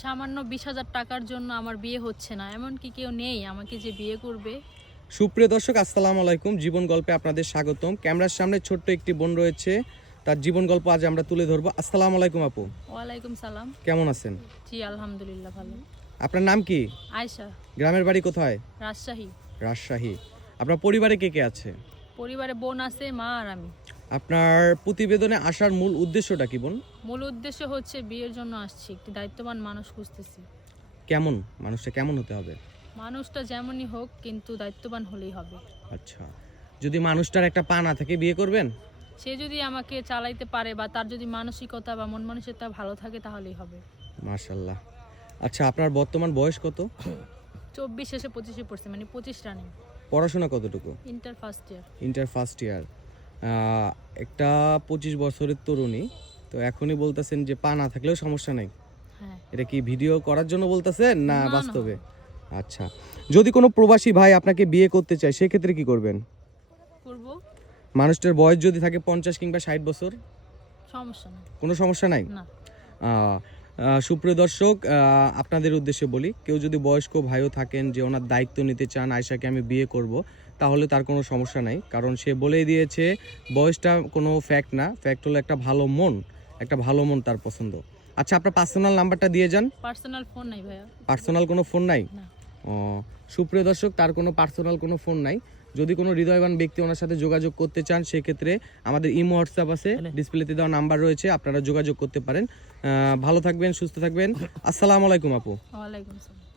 সামান্য 20,000 টাকার জন্য আমার বিয়ে হচ্ছে না, এমন কি কেউ নেই আমাকে যে বিয়ে করবে? সুপ্রিয় দর্শক, আসসালামু আলাইকুম। জীবন গল্পে আপনাদের স্বাগতম। ক্যামেরার সামনে ছোট্ট একটি বোন রয়েছে, তার জীবন গল্প আজ আমরা তুলে ধরবো। আসসালামু আলাইকুম আপু, ওয়ালাইকুম সালাম। কেমন আছেন? জি আলহামদুলিল্লাহ ভালো। আপনার নাম কি? আয়েশা, গ্রামের বাড়ি কোথায়? রাজশাহী। রাজশাহী। আপনার পরিবারে কে কে আছে? পরিবারে বোন আছে, মা আর আমি। আপনার প্রতিবেদনে আসার মূল উদ্দেশ্যটা কি বোন? মূল উদ্দেশ্য হচ্ছে বিয়ের জন্য আসছি, একটি দায়িত্ববান মানুষ খুঁজতেছি। কেমন মানুষটা কেমন হতে হবে? মানুষটা যেমনই হোক, কিন্তু দায়িত্ববান হলেই হবে। আচ্ছা, যদি মানুষটার একটা পা না থাকে বিয়ে করবেন? সে যদি আমাকে চালাইতে পারে বা তার যদি মানসিকতা বা মন মানসিকতা ভালো থাকে তাহলেই হবে। মাশাআল্লাহ। আচ্ছা, আপনার বর্তমান বয়স কত? 24 শেষে 25-এ পড়ছে, মানে 25 রানিং। পড়াশোনা কতটুকু? Inter first year. Inter first year. একটা 25 বছরের তরুণী, তো এখনই বলতেছেন যে পা না থাকলেও সমস্যা নেই। হ্যাঁ। এটা কি ভিডিও করার জন্য বলতেছেন না না, না। বাস্তবে? আচ্ছা, যদি কোনো প্রবাসী ভাই আপনাকে বিয়ে করতে চায় সেক্ষেত্রে কি করবেন? করব, মানুষটার বয়স যদি থাকে 50 কিংবা 60 বছর, সমস্যা নেই। কোনো সমস্যা নাই? না। সুপ্রিয় দর্শক, আপনাদের উদ্দেশ্যে বলি, কেউ যদি বয়স্ক ভাইও থাকেন যে ওনার দায়িত্ব নিতে চান আয়েশাকে আমি বিয়ে করব, তাহলে তার কোনো সমস্যা নাই। কারণ সে বলেই দিয়েছে বয়সটা কোনো ফ্যাক্ট না, ফ্যাক্ট হলো একটা ভালো মন তার পছন্দ। আচ্ছা, আপনার পার্সোনাল নাম্বারটা দিয়ে যান। পার্সোনাল ফোন নাই ভাইয়া। পার্সোনাল কোনো ফোন নাই? না। ও, সুপ্রিয় দর্শক, তার কোনো পার্সোনাল কোনো ফোন নাই। যদি কোনো হৃদয়বান ব্যক্তি ওনার সাথে যোগাযোগ করতে চান সেক্ষেত্রে আমাদের ইমো হোয়াটসঅ্যাপ আছে, ডিসপ্লেতে দেওয়া নাম্বার রয়েছে, আপনারা যোগাযোগ করতে পারেন। ভালো থাকবেন, সুস্থ থাকবেন। আসসালামু আলাইকুম আপু। ওয়ালাইকুম আসসালাম।